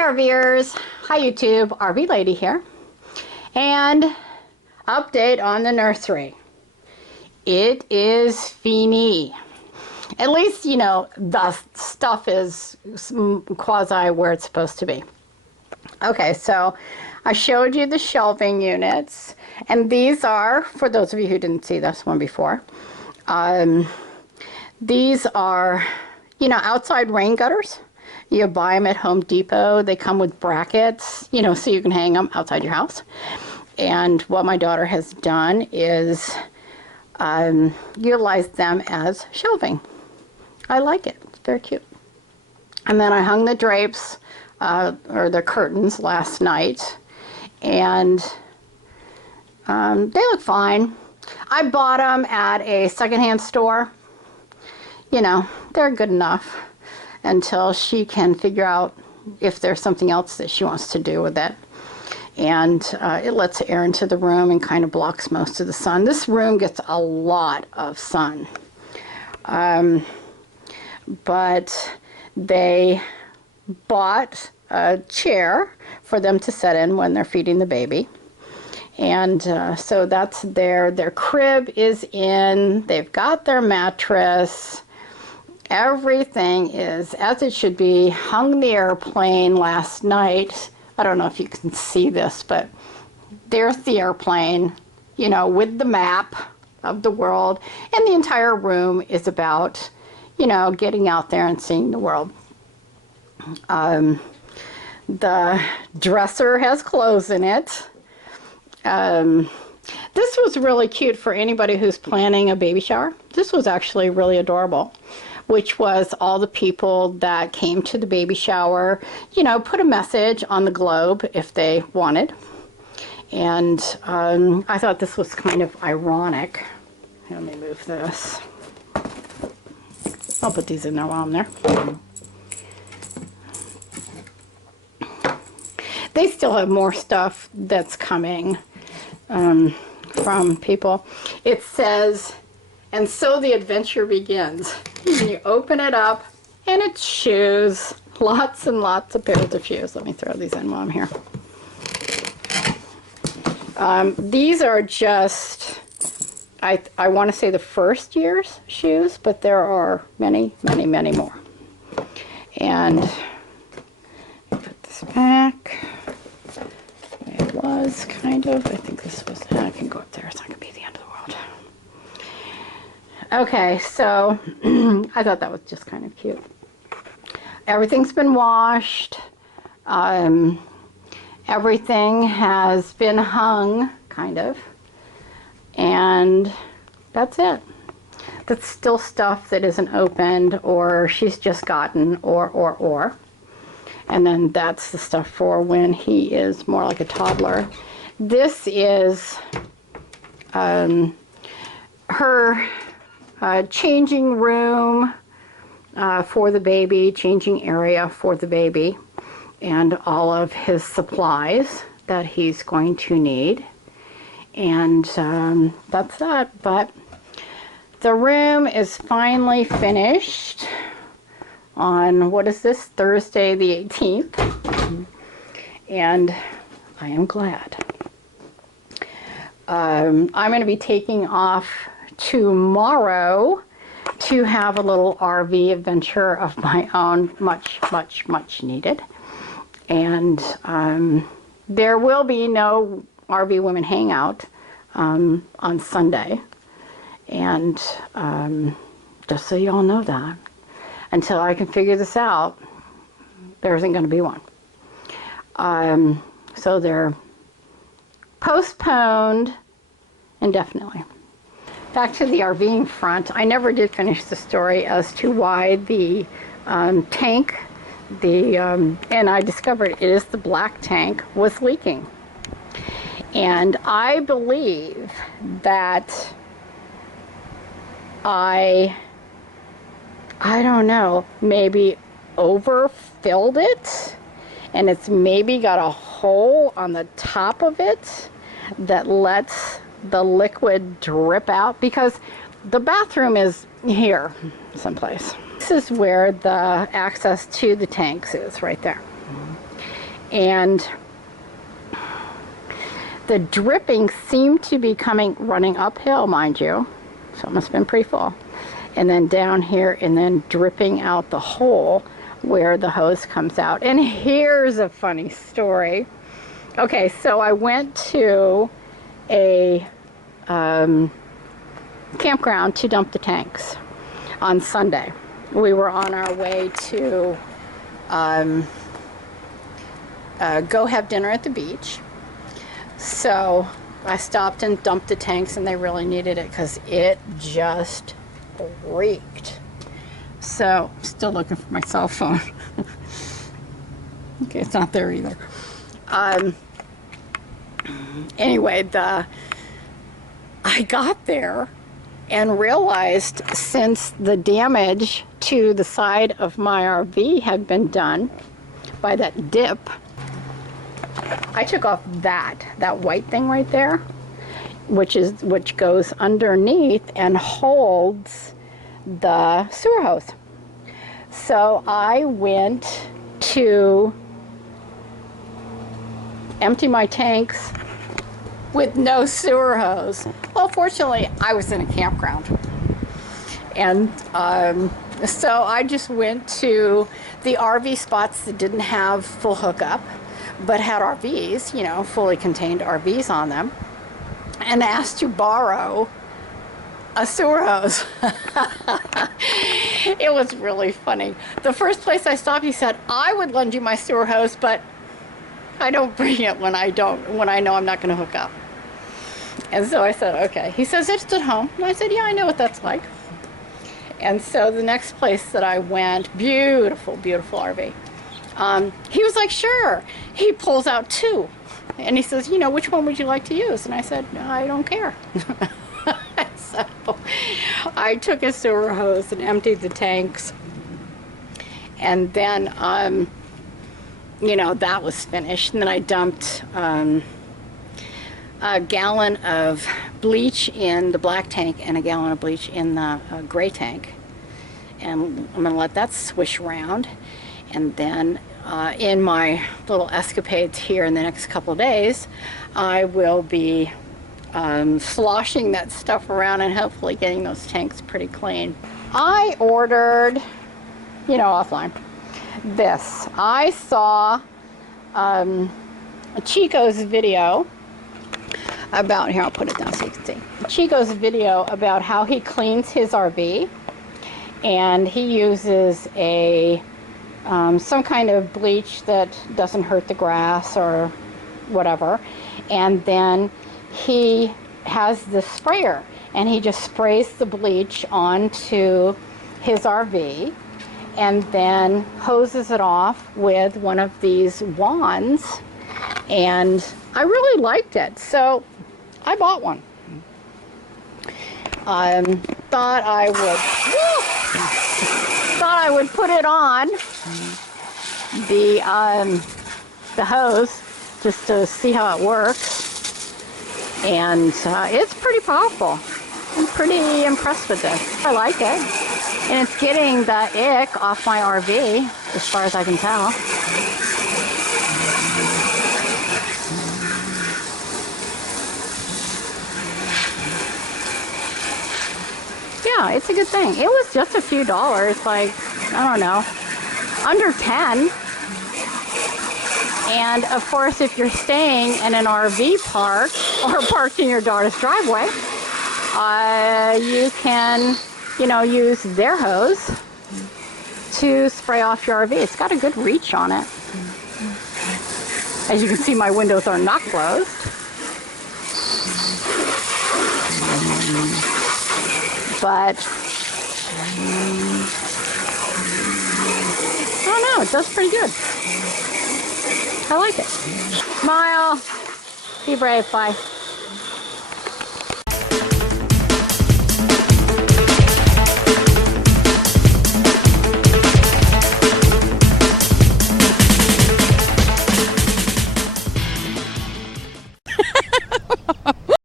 Hi RVers, hi YouTube, RV Lady here, and update on the nursery. It is Fini. At least, you know, the stuff is quasi where it's supposed to be. Okay, so I showed you the shelving units, and these are, for those of you who didn't see this one before, these are, you know, outside rain gutters. You buy them at Home Depot. They come with brackets, you know, so you can hang them outside your house. And what my daughter has done is utilize them as shelving. I like it. It's very cute. And then I hung the drapes or the curtains last night, and they look fine. I bought them at a secondhand store. You know, they're good enough until she can figure out if there's something else that she wants to do with it. And it lets air into the room and kind of blocks most of the sun. This room gets a lot of sun. But they bought a chair for them to sit in when they're feeding the baby. And so that's their crib is in. They've got their mattress. Everything is as it should be. Hung the airplane last night. I don't know if you can see this, but there's the airplane, you know, with the map of the world. And the entire room is about, you know, getting out there and seeing the world. The dresser has clothes in it. This was really cute for anybody who's planning a baby shower. This was actually really adorable, which was all the people that came to the baby shower, you know, put a message on the globe if they wanted. And I thought this was kind of ironic. Let me move this. I'll put these in there while I'm there. They still have more stuff that's coming from people. It says, "And so the adventure begins." And you open it up, and it's shoes. Lots and lots of pairs of shoes. Let me throw these in while I'm here. These are just, I want to say the first year's shoes, but there are many, many, many more. And put this back. It was kind of, I think this was, I can go up there. It's not going to be the end of the world. Okay, so I thought that was just kind of cute. Everything's been washed. Everything has been hung, kind of. And that's it. That's still stuff that isn't opened, or she's just gotten, or. And then that's the stuff for when he is more like a toddler. This is her changing room for the baby, changing area for the baby, and all of his supplies that he's going to need. And that's that. But the room is finally finished on, what is this, Thursday the 18th. And I am glad. I'm going to be taking off tomorrow to have a little RV adventure of my own, much, much, much needed. And there will be no RV Women Hangout on Sunday. And just so you all know that, until I can figure this out, there isn't going to be one. So they're postponed indefinitely. Back to the RVing front, I never did finish the story as to why the tank, and I discovered it is the black tank, was leaking. And I believe that I don't know, maybe overfilled it, and it's maybe got a hole on the top of it that lets the liquid drip out, because the bathroom is here someplace. This is where the access to the tanks is, right there. And the dripping seemed to be running uphill, mind you. So it must have been pretty full. And then down here, and then dripping out the hole where the hose comes out. And here's a funny story. Okay, so I went to a campground to dump the tanks on Sunday. We were on our way to go have dinner at the beach. So I stopped and dumped the tanks, and they really needed it because it just reeked. So I'm still looking for my cell phone. Okay, it's not there either. Anyway, I got there and realized, since the damage to the side of my RV had been done by that dip, I took off that white thing right there, which goes underneath and holds the sewer hose. So I went to empty my tanks with no sewer hose. Well, fortunately, I was in a campground. And so I just went to the RV spots that didn't have full hookup, but had RVs, you know, fully contained RVs on them, and asked to borrow a sewer hose. It was really funny. The first place I stopped, he said, I would lend you my sewer hose, but I don't bring it when I know I'm not going to hook up. And so I said, okay. He says, it's at home. And I said, yeah, I know what that's like. And so the next place that I went, beautiful, beautiful RV. He was like, sure. He pulls out two. And he says, you know, which one would you like to use? And I said, no, I don't care. So I took a sewer hose and emptied the tanks. And then, you know, that was finished. And then I dumped a gallon of bleach in the black tank and a gallon of bleach in the gray tank. And I'm going to let that swish around. And then in my little escapades here in the next couple of days, I will be sloshing that stuff around and hopefully getting those tanks pretty clean. I ordered, you know, offline, this. I saw Chico's video about, here, I'll put it down so you can see. Chico's video about how he cleans his RV, and he uses a some kind of bleach that doesn't hurt the grass or whatever, and then he has the sprayer, and he just sprays the bleach onto his RV and then hoses it off with one of these wands, and I really liked it, so I bought one. Thought I would put it on the hose just to see how it works, and it's pretty powerful. I'm pretty impressed with this. I like it, and it's getting the ick off my RV as far as I can tell. Yeah, it's a good thing. It was just a few dollars, like, I don't know, under 10. And of course, if you're staying in an RV park or parked in your daughter's driveway, you can, you know, use their hose to spray off your RV. It's got a good reach on it. As you can see, my windows are not closed. But I don't know, it does pretty good. I like it. Smile. Be brave. Bye.